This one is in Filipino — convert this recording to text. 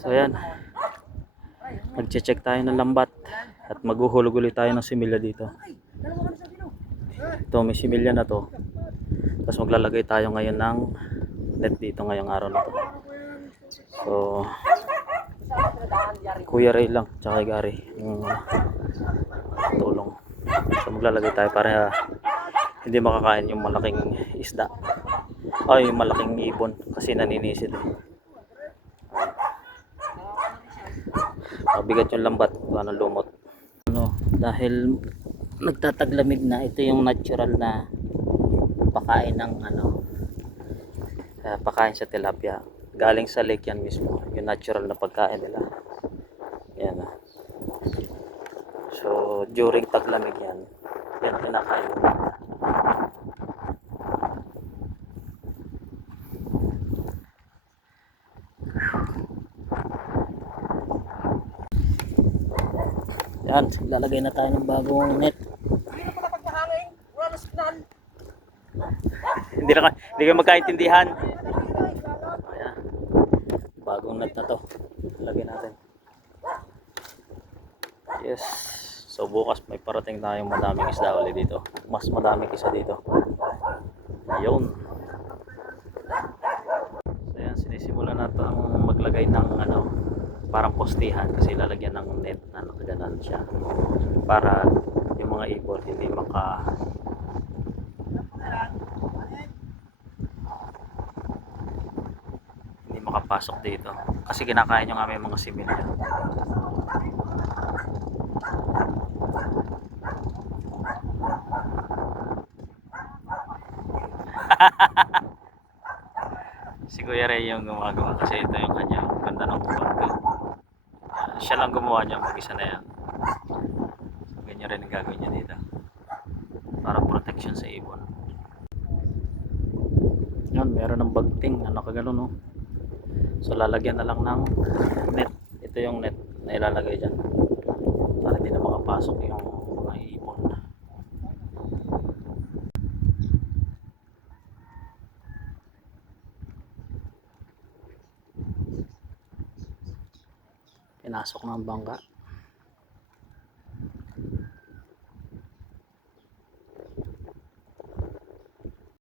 So ayan, magche-check tayo ng lambat at maghuhulog ulit tayo ng similya dito. Ito, may similya na to. Tapos maglalagay tayo ngayon ng net dito ngayong araw na to. So Kuya Ray lang tsaka Gary yung tulong. So maglalagay tayo para hindi makakain yung malaking isda ay yung malaking ibon kasi naninisid mabigat yung lambat paano lumot dahil nagtataglamig na. Ito yung natural na pakain ng pakain sa tilapia galing sa lake yan mismo, yung natural na pagkain nila yan. So during taglamig yan kinakain nila. Yan, lalagay na tayo ng bagong net. Hindi ka magkaintindihan. Ayan. Bagong net na to. Lagay natin. Yes. So bukas may parating tayong madaming isda ulit dito. Mas madaming isa dito. Ayun. So yan, sinisimulan natin maglagay ng parang postihan kasi lalagyan ng net na nakaganan siya para yung mga ibon hindi makapasok dito kasi kinakain yung aming mga similya. Si Kuya Ray yung gumagawa kasi ito yung kanya ganda ng kubag ko. Siya lang gumawa niya, mag-isa na yan. So, ganyan rin ang gagawin niya dito para protection sa ibon. Yan, meron ng bagting na nakagano no. So lalagyan na lang ng net. Ito yung net na ilalagay dyan para hindi na makapasok yung mga ibon. Pinasok ng bangka.